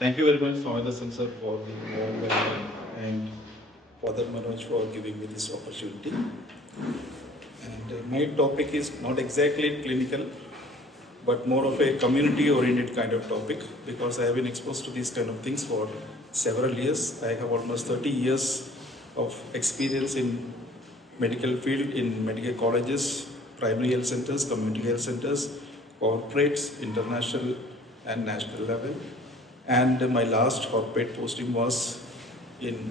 Thank you very much, Swami sir, for the warm welcome and Father Manoj for giving me this opportunity. And my topic is not exactly clinical, but more of a community-oriented kind of topic because I have been exposed to these kind of things for several years. I have almost 30 years of experience in medical field, in medical colleges, primary health centers, community health centers, corporates, international and national level. And my last corporate posting was in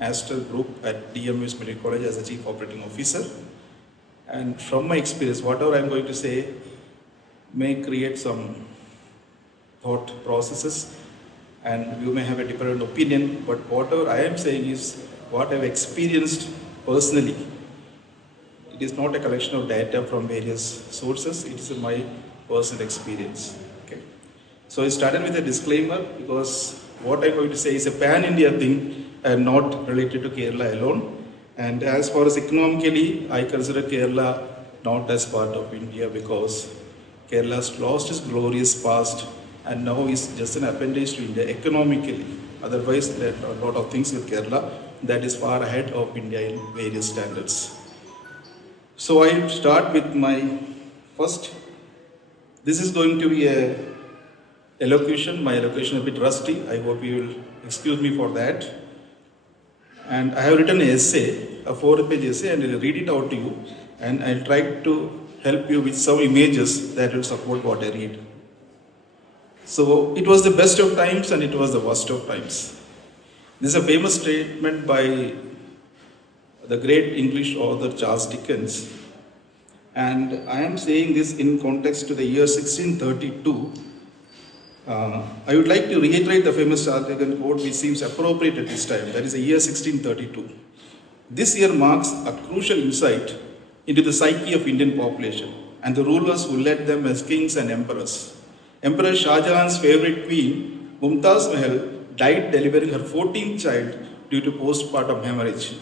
Astor Group at DMU's Medical College as a Chief Operating Officer. And from my experience, whatever I'm going to say may create some thought processes and you may have a different opinion, but whatever I am saying is what I've experienced personally. It is not a collection of data from various sources, it is my personal experience. Okay. So I started with a disclaimer because what I'm going to say is a pan-India thing and not related to Kerala alone. And as far as economically, I consider Kerala not as part of India because Kerala has lost its glorious past and now is just an appendage to India economically. Otherwise, there are a lot of things with Kerala that is far ahead of India in various standards. So I start with my first. This is going to be a elocution. My elocution is a bit rusty. I hope you will excuse me for that. And I have written an essay, a 4-page essay, and I will read it out to you. And I'll try to help you with some images that will support what I read. So it was the best of times and it was the worst of times. This is a famous statement by the great English author Charles Dickens. And I am saying this in context to the year 1632. I would like to reiterate the famous Charles Dickens quote which seems appropriate at this time. That is the year 1632. This year marks a crucial insight into the psyche of Indian population and the rulers who led them as kings and emperors. Emperor Shah Jahan's favorite queen, Mumtaz Mahal, died delivering her 14th child due to postpartum hemorrhage.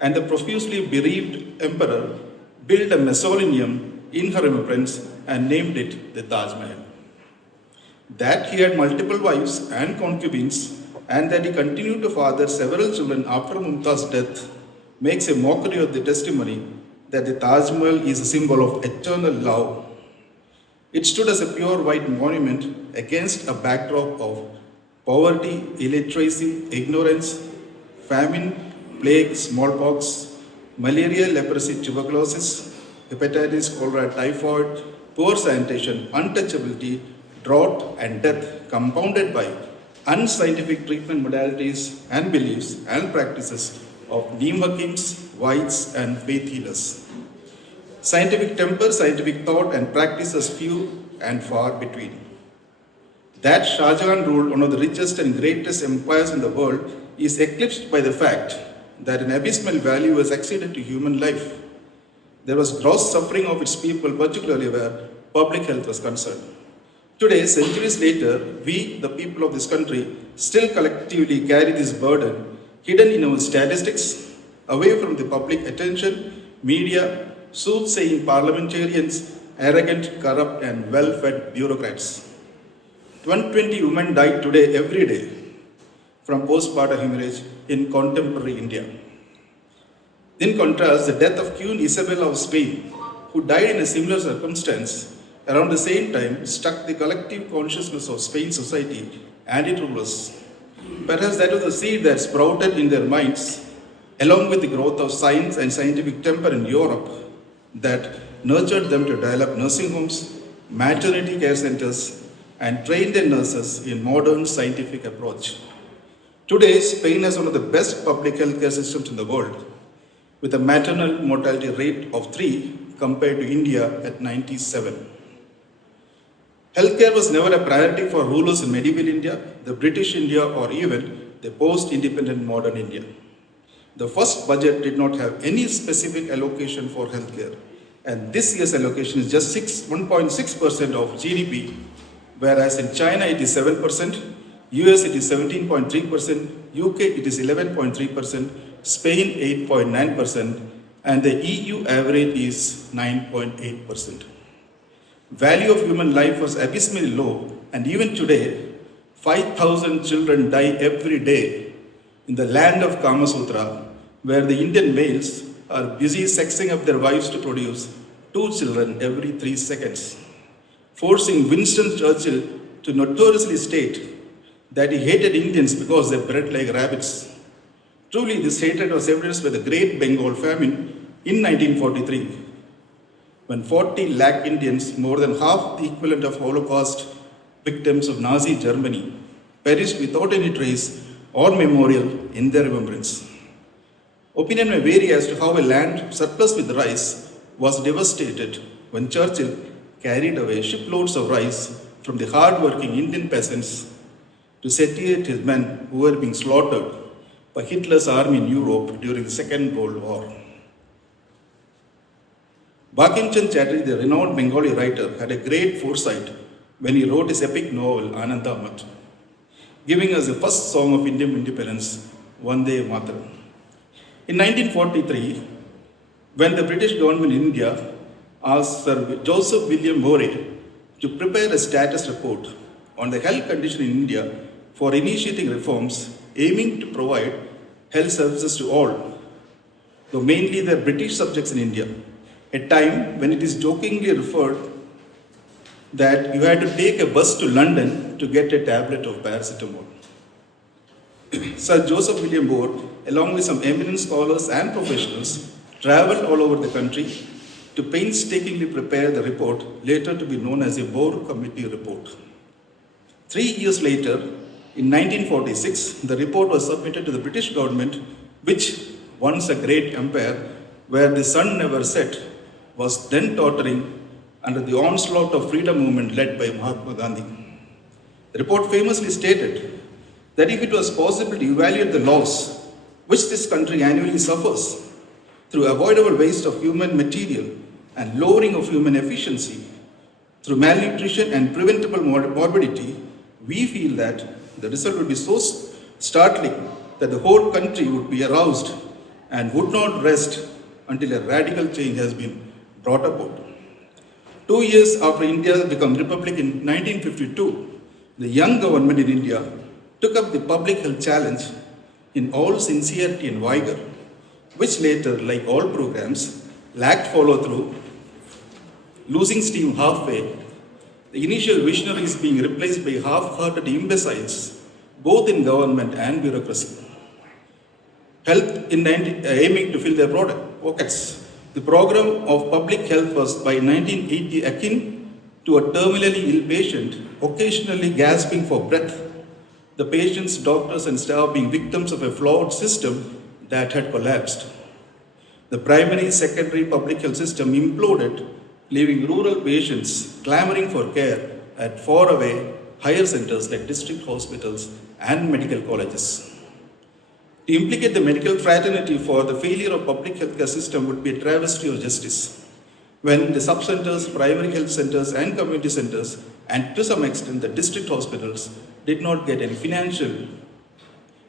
And the profusely bereaved emperor built a mausoleum in her remembrance and named it the Taj Mahal. That he had multiple wives and concubines and that he continued to father several children after Mumtaz's death makes a mockery of the testimony that the Taj Mahal is a symbol of eternal love. It stood as a pure white monument against a backdrop of poverty, illiteracy, ignorance, famine, plague, smallpox, malaria, leprosy, tuberculosis, hepatitis, cholera, typhoid, poor sanitation, untouchability, drought and death compounded by unscientific treatment modalities and beliefs and practices of Neem Hakims, whites and faith healers. Scientific temper, scientific thought and practices few and far between. That Shah Jahan ruled one of the richest and greatest empires in the world is eclipsed by the fact that an abysmal value was acceded to human life. There was gross suffering of its people, particularly where public health was concerned. Today, centuries later, we, the people of this country, still collectively carry this burden hidden in our statistics, away from the public attention, media, soothsaying parliamentarians, arrogant, corrupt and well-fed bureaucrats. 120 women died today every day from postpartum hemorrhage in contemporary India. In contrast, the death of Queen Isabella of Spain, who died in a similar circumstance, around the same time struck the collective consciousness of Spain's society and its rulers. Perhaps that was the seed that sprouted in their minds, along with the growth of science and scientific temper in Europe, that nurtured them to develop nursing homes, maternity care centers, and train their nurses in modern scientific approach. Today, Spain has one of the best public healthcare systems in the world, with a maternal mortality rate of 3 compared to India at 97. Healthcare was never a priority for rulers in medieval India, the British India, or even the post-independent modern India. The first budget did not have any specific allocation for healthcare, and this year's allocation is just 1.6% of GDP, whereas in China it is 7%, US it is 17.3%, UK it is 11.3%, Spain 8.9%, and the EU average is 9.8%. Value of human life was abysmally low, and even today, 5,000 children die every day in the land of Kama Sutra, where the Indian males are busy sexing up their wives to produce 2 children every 3 seconds, forcing Winston Churchill to notoriously state that he hated Indians because they bred like rabbits. Truly, this hatred was evidenced by the Great Bengal Famine in 1943, when 40 lakh Indians, more than half the equivalent of Holocaust victims of Nazi Germany, perished without any trace or memorial in their remembrance. Opinion may vary as to how a land surplus with rice was devastated when Churchill carried away shiploads of rice from the hard-working Indian peasants to satiate his men who were being slaughtered by Hitler's army in Europe during the Second World War. Bankim Chand Chatterjee, the renowned Bengali writer, had a great foresight when he wrote his epic novel Ananda Amat, giving us the first song of Indian independence, Vande Mataram. In 1943, when the British government in India asked Sir Joseph William Morey to prepare a status report on the health condition in India for initiating reforms aiming to provide health services to all, though mainly their British subjects in India, a time when it is jokingly referred that you had to take a bus to London to get a tablet of paracetamol. Sir Joseph William Moore, along with some eminent scholars and professionals, travelled all over the country to painstakingly prepare the report, later to be known as the Moore Committee Report. 3 years later, in 1946, the report was submitted to the British government, which, once a great empire where the sun never set, was then tottering under the onslaught of freedom movement led by Mahatma Gandhi. The report famously stated that if it was possible to evaluate the loss which this country annually suffers through avoidable waste of human material and lowering of human efficiency, through malnutrition and preventable morbidity, we feel that the result would be so startling that the whole country would be aroused and would not rest until a radical change has been brought about. 2 years after India became republic in 1952, the young government in India took up the public health challenge in all sincerity and vigor, which later, like all programs, lacked follow-through, losing steam halfway, the initial visionaries being replaced by half-hearted imbeciles, both in government and bureaucracy. Health aiming to fill their pockets. The program of public health was by 1980 akin to a terminally ill patient, occasionally gasping for breath, the patients, doctors, and staff being victims of a flawed system that had collapsed. The primary, secondary public health system imploded, leaving rural patients clamoring for care at faraway higher centers like district hospitals and medical colleges. To implicate the medical fraternity for the failure of public healthcare system would be a travesty of justice, when the sub-centers, primary health centers and community centers, and to some extent the district hospitals, did not get any financial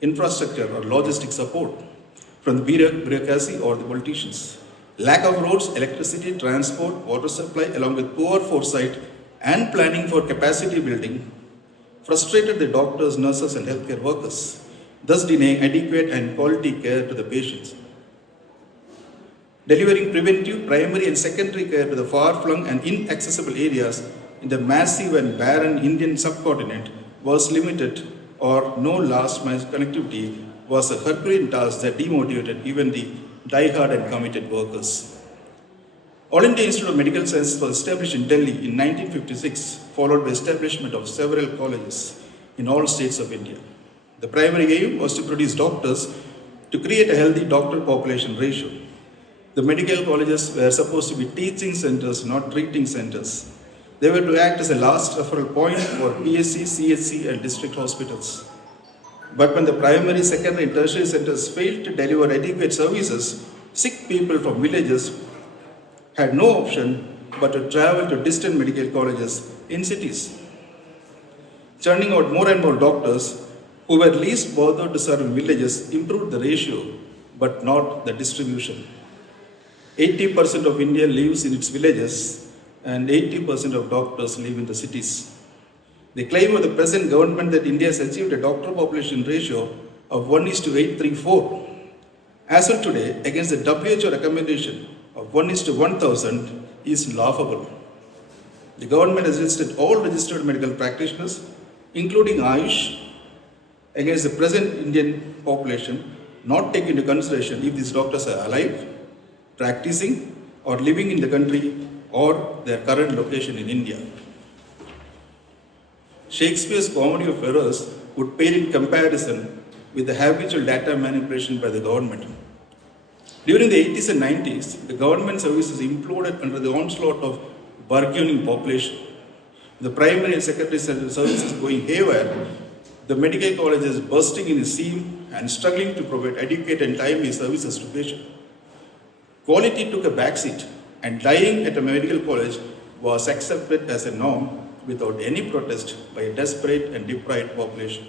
infrastructure or logistic support from the bureaucracy or the politicians. Lack of roads, electricity, transport, water supply, along with poor foresight and planning for capacity building, frustrated the doctors, nurses, and healthcare workers, thus denying adequate and quality care to the patients. Delivering preventive, primary, and secondary care to the far-flung and inaccessible areas in the massive and barren Indian subcontinent was limited, or no last-mile connectivity was a Herculean task that demotivated even the die-hard and committed workers. All India Institute of Medical Sciences was established in Delhi in 1956, followed by establishment of several colleges in all states of India. The primary aim was to produce doctors to create a healthy doctor-population ratio. The medical colleges were supposed to be teaching centers, not treating centers. They were to act as a last referral point for PSC, CHC, and district hospitals. But when the primary, secondary, and tertiary centers failed to deliver adequate services, sick people from villages had no option but to travel to distant medical colleges in cities. Churning out more and more doctors who were least bothered to serve in villages improved the ratio, but not the distribution. 80% of India lives in its villages and 80% of doctors live in the cities. The claim of the present government that India has achieved a doctor population ratio of 1:834, as of today, against the WHO recommendation of 1:1000, is laughable. The government has listed all registered medical practitioners, including Ayush, against the present Indian population, not taking into consideration if these doctors are alive, practicing, or living in the country or their current location in India. Shakespeare's comedy of errors would pale in comparison with the habitual data manipulation by the government. During the 80s and 90s, the government services imploded under the onslaught of burgeoning population. The primary and secondary services going haywire, the medical colleges bursting in the seam and struggling to provide adequate and timely services to patients. Quality took a backseat, and dying at a medical college was accepted as a norm without any protest by a desperate and deprived population.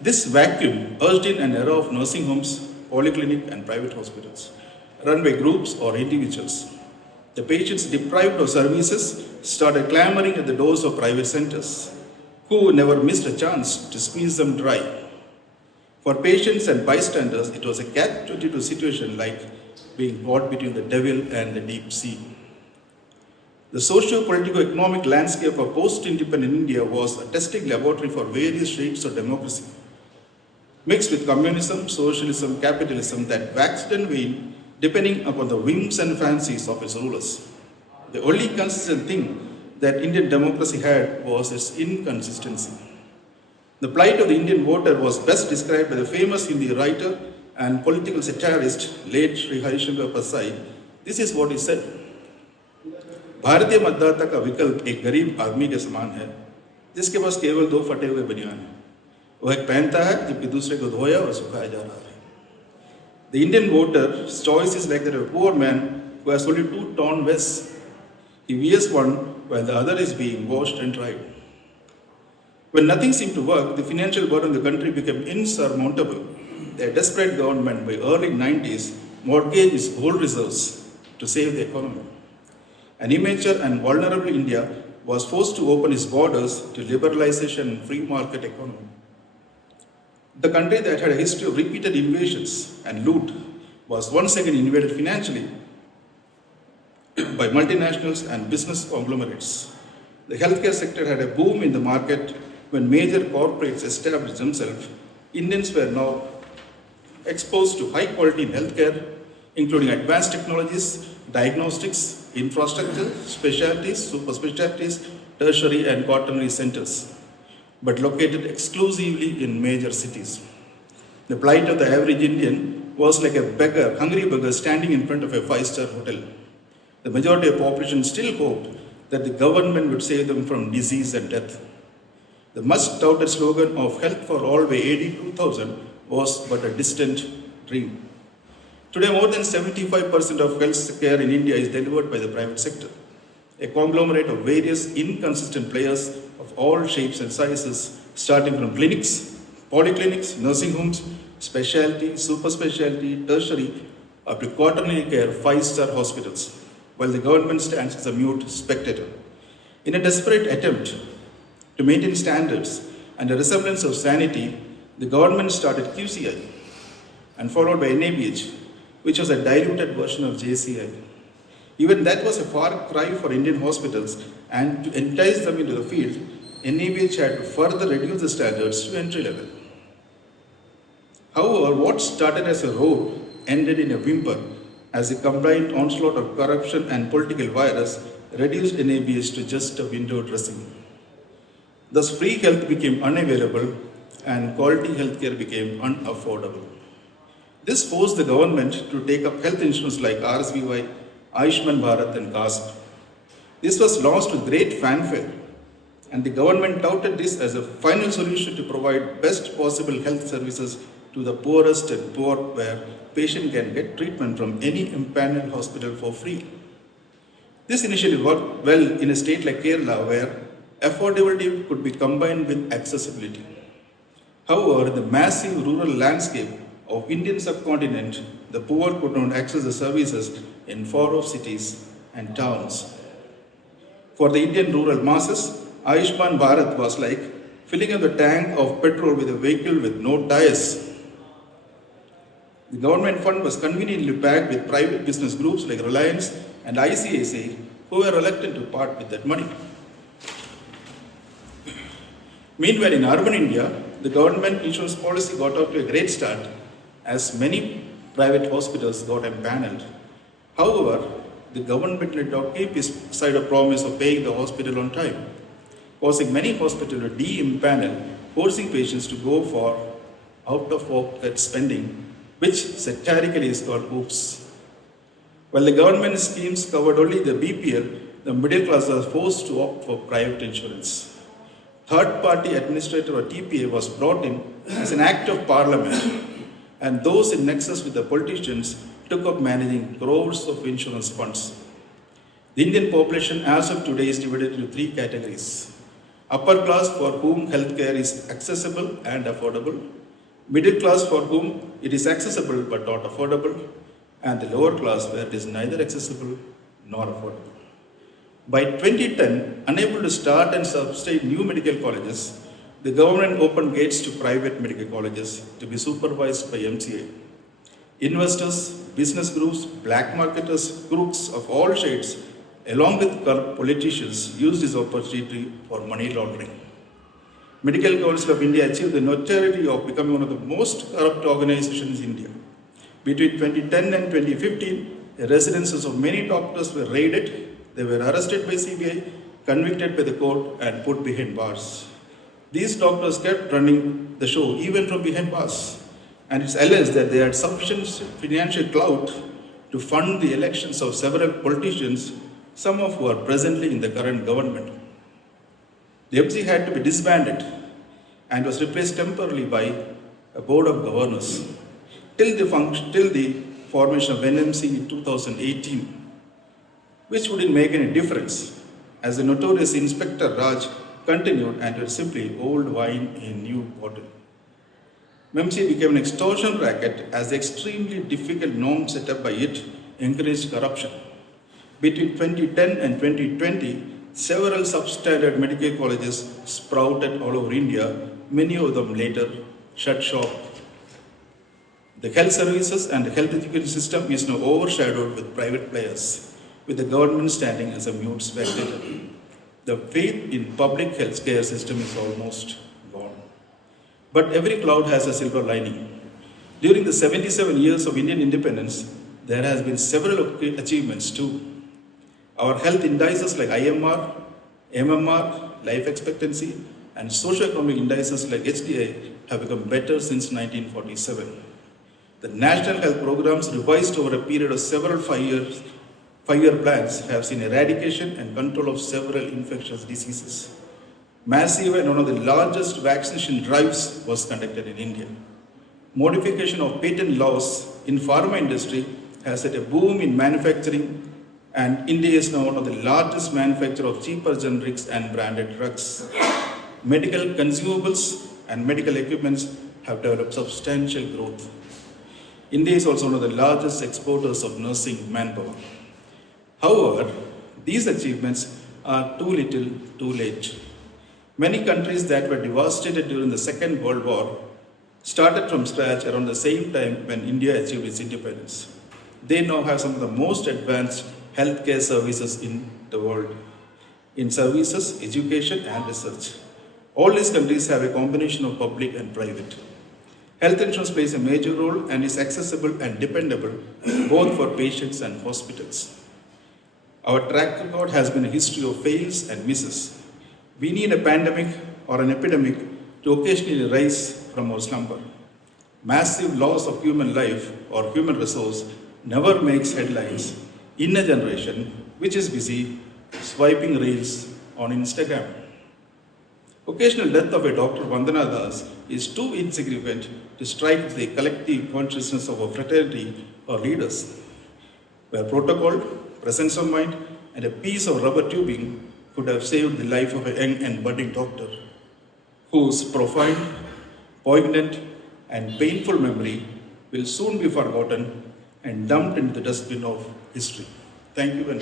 This vacuum urged in an era of nursing homes, polyclinic and private hospitals, run by groups or individuals. The patients deprived of services started clamoring at the doors of private centers, who never missed a chance to squeeze them dry. For patients and bystanders, it was a catch-22 situation like being caught between the devil and the deep sea. The socio-political-economic landscape of post-independent India was a testing laboratory for various shades of democracy, mixed with communism, socialism, capitalism that waxed and waned depending upon the whims and fancies of its rulers. The only consistent thing that Indian democracy had was its inconsistency. The plight of the Indian voter was best described by the famous Hindi writer and political satirist, late Sri Harishankar Prasad. This is what he said: भारतीय मतदाता का विकल्प एक गरीब आदमी के समान है, जिसके पास केवल 2 फटे हुए बनियान हैं। वह एक पहनता है जबकि दूसरे को धोया और सुखाया जा रहा है। The Indian voter's choice is like that of a poor man who has only 2 torn vests. He wears one while the other is being washed and dried. When nothing seemed to work, the financial burden of the country became insurmountable. The desperate government by early 90s mortgaged its gold reserves to save the economy. An immature and vulnerable India was forced to open its borders to liberalization and free market economy. The country that had a history of repeated invasions and loot was once again invaded financially by multinationals and business conglomerates. The healthcare sector had a boom in the market when major corporates established themselves. Indians were now exposed to high quality healthcare, including advanced technologies, diagnostics, infrastructure, specialties, super specialties, tertiary and quaternary centers, but located exclusively in major cities. The plight of the average Indian was like a beggar, hungry beggar standing in front of a 5-star hotel. The majority of the population still hoped that the government would save them from disease and death. The much touted slogan of Health for All by AD 2000 was but a distant dream. Today, more than 75% of health care in India is delivered by the private sector, a conglomerate of various inconsistent players of all shapes and sizes, starting from clinics, polyclinics, nursing homes, specialty, super specialty, tertiary, up to quaternary care, 5-star hospitals, while the government stands as a mute spectator. In a desperate attempt to maintain standards and a resemblance of sanity, the government started QCI and followed by NABH, which was a diluted version of JCI. Even that was a far cry for Indian hospitals, and to entice them into the field, NABH had to further reduce the standards to entry level. However, what started as a roar ended in a whimper as the combined onslaught of corruption and political virus reduced NABH to just a window dressing. Thus, free health became unavailable and quality healthcare became unaffordable. This forced the government to take up health insurance like RSVY, Ayushman Bharat and CASP. This was launched with great fanfare, and the government touted this as a final solution to provide best possible health services to the poorest and poor, where patient can get treatment from any empaneled hospital for free. This initially worked well in a state like Kerala, where affordability could be combined with accessibility. However, in the massive rural landscape of Indian subcontinent, the poor could not access the services in far-off cities and towns. For the Indian rural masses, Ayushman Bharat was like filling up the tank of petrol with a vehicle with no tires. The government fund was conveniently packed with private business groups like Reliance and ICICI who were reluctant to part with that money. Meanwhile, in urban India, the government insurance policy got off to a great start as many private hospitals got empaneled. However, the government did not keep its side of promise of paying the hospital on time, causing many hospitals to de-empanel, forcing patients to go for out-of-pocket spending, which satirically is called OOPS. While the government schemes covered only the BPL, the middle class was forced to opt for private insurance. Third-party administrator or TPA was brought in as an act of parliament, and those in nexus with the politicians took up managing crores of insurance funds. The Indian population as of today is divided into three categories. Upper class for whom healthcare is accessible and affordable, middle class for whom it is accessible but not affordable, and the lower class where it is neither accessible nor affordable. By 2010, unable to start and sustain new medical colleges, the government opened gates to private medical colleges to be supervised by MCA. Investors, business groups, black marketers, crooks of all shades, along with corrupt politicians, used this opportunity for money laundering. Medical Council of India achieved the notoriety of becoming one of the most corrupt organizations in India. Between 2010 and 2015, the residences of many doctors were raided. They were arrested by CBI, convicted by the court, and put behind bars. These doctors kept running the show even from behind bars, and it's alleged that they had sufficient financial clout to fund the elections of several politicians, some of who are presently in the current government. The MC had to be disbanded and was replaced temporarily by a board of governors till the formation of NMC in 2018. Which wouldn't make any difference, as the notorious Inspector Raj continued and was simply old wine in new bottle. MEMC became an extortion racket as the extremely difficult norm set up by it encouraged corruption. Between 2010 and 2020, several substandard medical colleges sprouted all over India, many of them later shut shop. The health services and the health education system is now overshadowed with private players, with the government standing as a mute spectator. The faith in public health care system is almost gone. But every cloud has a silver lining. During the 77 years of Indian independence, there has been several achievements too. Our health indices like IMR, MMR, life expectancy, and socioeconomic indices like HDI have become better since 1947. The national health programs revised over a period of several five-year plans have seen eradication and control of several infectious diseases. Massive and one of the largest vaccination drives was conducted in India. Modification of patent laws in pharma industry has set a boom in manufacturing, and India is now one of the largest manufacturers of cheaper generics and branded drugs. Medical consumables and medical equipments have developed substantial growth. India is also one of the largest exporters of nursing manpower. However, these achievements are too little, too late. Many countries that were devastated during the Second World War started from scratch around the same time when India achieved its independence. They now have some of the most advanced healthcare services in the world, in services, education, and research. All these countries have a combination of public and private. Health insurance plays a major role and is accessible and dependable both for patients and hospitals. Our track record has been a history of fails and misses. We need a pandemic or an epidemic to occasionally rise from our slumber. Massive loss of human life or human resource never makes headlines in a generation which is busy swiping reels on Instagram. Occasional death of a Dr. Vandana Das is too insignificant to strike the collective consciousness of a fraternity or leaders, where protocol, presence of mind, and a piece of rubber tubing could have saved the life of a young and budding doctor, whose profound, poignant, and painful memory will soon be forgotten and dumped into the dustbin of history. Thank you and